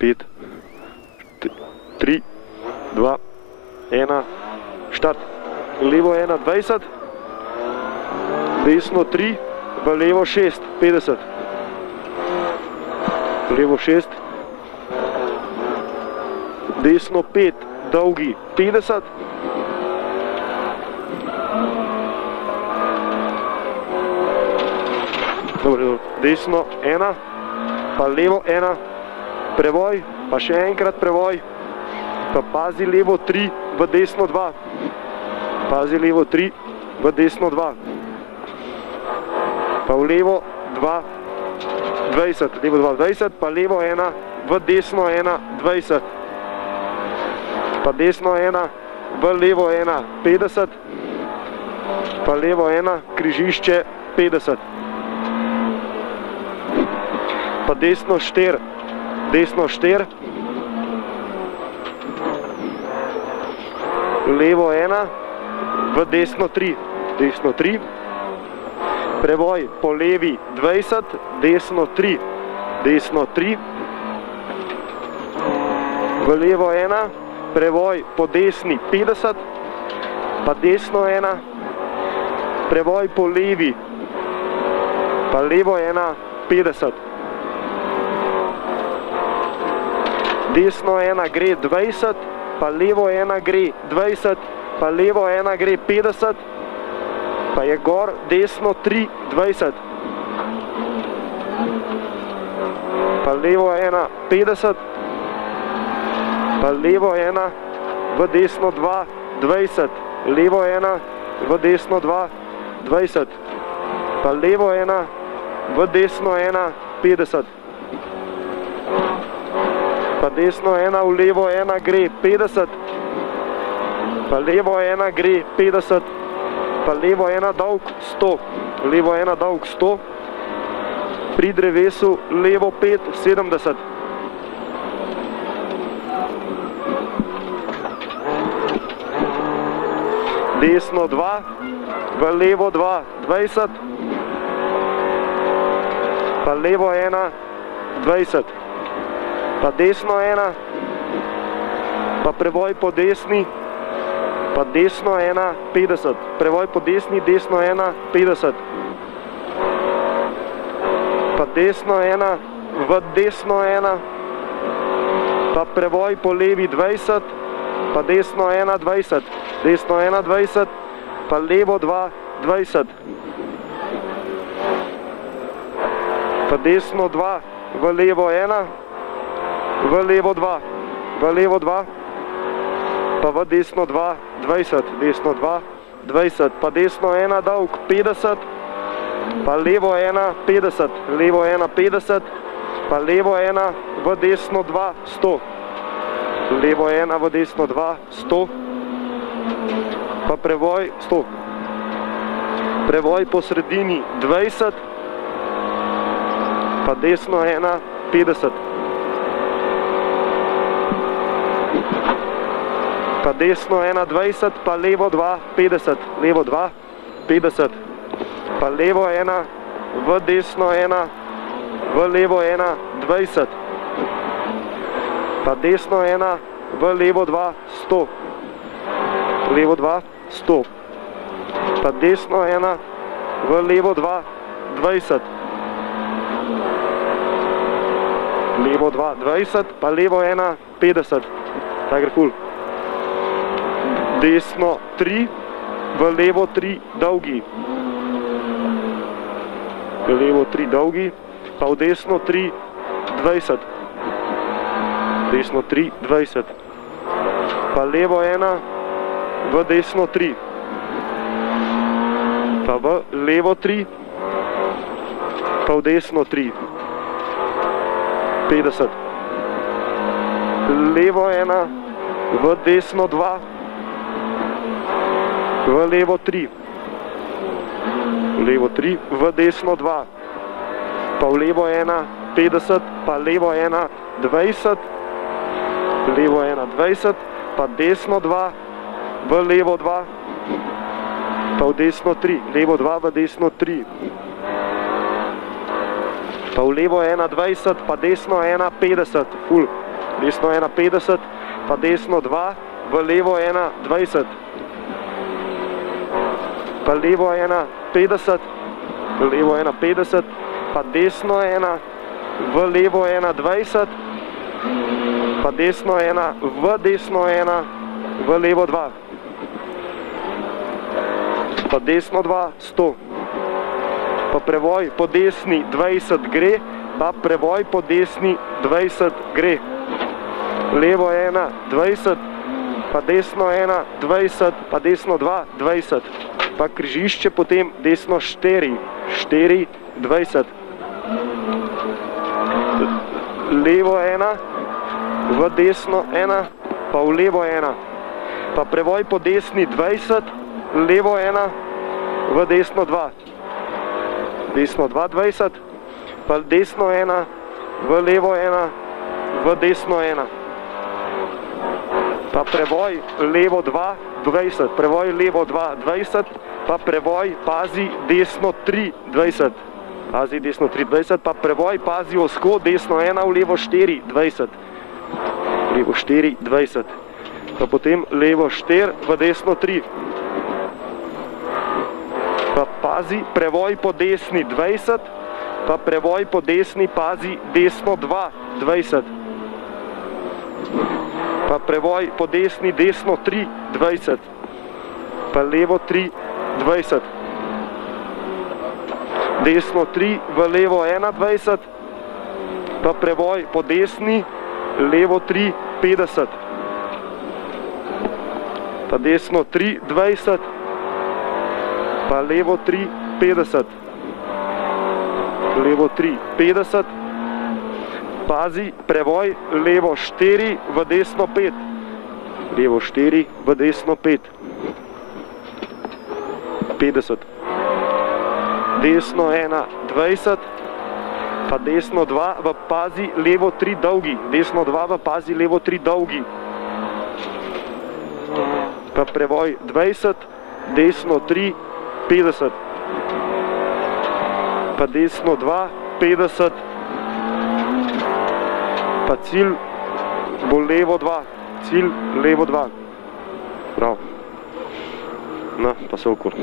5, 3, 2, 1, štart. Levo 1, 20, desno 3, v levo 6, 50, levo 6, desno 5, dolgi 50, dobro, desno 1, pa levo 1, prevoj, pa še enkrat prevoj, pa pazi levo 3, v desno 2, pazi levo 3, v desno 2, pa v levo 2, 20, levo 2, 20, pa levo 1, v desno 1, 20, pa desno 1, v levo 1, 50, pa levo 1, križišče 50, pa desno 4, levo 1, v desno 3, prevoj po levi 20, desno 3, v levo 1, prevoj po desni 50, pa desno 1, prevoj po levi, pa levo 1, 50, desno 1 gre 20, pa levo 1 gre 20, pa levo 1 gre 50, pa je gor desno 3, 20, pa levo 1, 50, pa levo 1, v desno 2, 20, levo 1, v desno 2, 20, pa levo 1, v desno 1, 50, pa desno 1, v levo 1 gre 50, pa levo 1 gre 50, pa levo 1 dolg 100, levo 1 dolg 100, pri drevesu levo 5, 70, desno 2, v levo 2, 20, pa levo 1, 20, pa desno 1, pa prevoj po desni, pa desno 1, 50, prevoj po desni, desno 1, 50, pa desno 1, v desno 1, pa prevoj po levi 20, pa desno 1, 20, desno 1, 20, pa levo 2, 20, pa desno 2, v levo 1, v levo 2, v levo 2, pa v desno 2, 20, desno 2, 20, pa desno 1 dolg 50, pa levo 1, 50, levo 1, 50, pa levo 1, v desno 2, 100, levo 1, v desno 2, 100, pa prevoj 100, prevoj po sredini 20, pa desno 1, 50, pa desno 1, 20, pa levo 2, 50, levo 2, 50, pa levo 1, v desno 1, v levo 1, 20, pa desno 1, v levo 2, 100, levo 2, 100, pa desno 1, v levo 2, 20, levo 2, 20, pa levo 1, 50, tako gre ful. Desno 3, v levo 3 dolgi, v levo 3 dolgi, pa v desno 3, 20, desno 3, 20, pa levo 1, v desno 3, pa v levo 3, pa v desno 3, 50, levo 1, v desno 2, v levo 3, levo 3, v desno 2, pa v levo 1, 50, pa levo 1, 20, levo 1, 20, pa desno 2, v levo 2, pa v desno 3, levo 2, v desno 3, pa v levo 1, 20, pa desno 1, 50, ful. desno 1, 50, pa desno 2, v levo 1, 20, pa levo 1, 50, v levo 1, 50, pa desno 1, v levo 1, 20, pa desno 1, v desno 1, v levo 2, pa desno 2, 100, pa prevoj po desni 20 gre, pa prevoj po desni 20 gre, levo 1, 20, pa desno 1, 20, pa desno 2, 20, pa križišče potem desno 4, 4, 20, levo 1, v desno 1, pa v levo 1, pa prevoj po desni 20, levo 1, v desno 2, desno 2, 20, pa desno 1, v levo 1, v desno 1, pa prevoj levo 2, 20, prevoj levo 2, 20, pa prevoj, pazi, desno 3, 20, pazi, desno 3, 20, pa prevoj, pazi, osko, desno 1, v levo 4, 20, levo 4, 20, pa potem levo 4, v desno 3, pa pazi, prevoj po desni 20, pa prevoj po desni, pazi, desno 2, 20, pa prevoj po desni, desno 3, 20, pa levo 3, 20, desno 3, v levo 1, 20, pa prevoj po desni, levo 3, 50, pa desno 3, 20, pa levo 3, 50, levo 3, 50, pazi, prevoj, levo 4, v desno 5, levo 4, v desno 5, 50, desno 1, 20, pa desno 2, v pazi, levo 3, dolgi, desno 2, v pazi, levo 3, dolgi, pa prevoj 20, desno 3, 50, pa desno 2, 50, pa cilj bo levo 2, cilj levo 2, prav, no, pa se okoli.